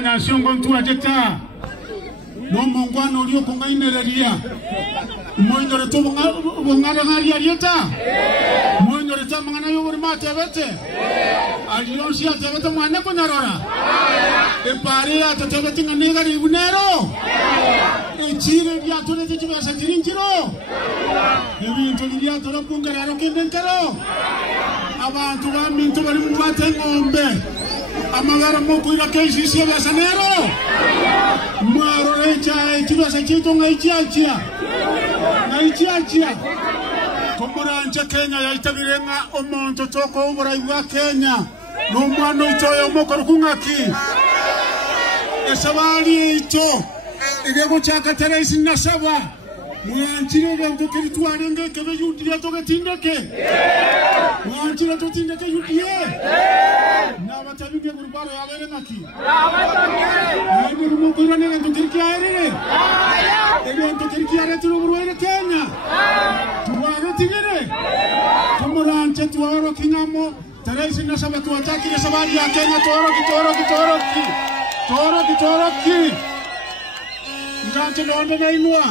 Nation kontu ajeta no mongwano ulio kungainereria moyo leto bongara ngari arieta moyo leta mangana yo mate bete alionsi atebete mwana konarora e pare atebete nganiga ribunero ichire bya tole tibasa tirinjiro ebintu bya tole kungara rokendentero abantu bamintu bari mu batengombe amagara moko ira keisi sia basanero maro recha ekibasa chito ngaichiachia komurancha Kenya yaitabirenga omonto toko obora ibwa Kenya no mwana itoyo moko kungaki esabali ito igego chaka teresi nasaba mwanchire bantu kiritwarenge kebe yudiya togetindeke mwanchire totindeke yudiye nabatabige gurbaro yabere ngaki nabatabige mukura ne tukirkiare ego tukirkiare turubure Kenya tuwaro tigere kumuranche tuwaro kingamo teresi nasaba tuatakire sabari ya Kenya toro ki ngante ndo ndega inua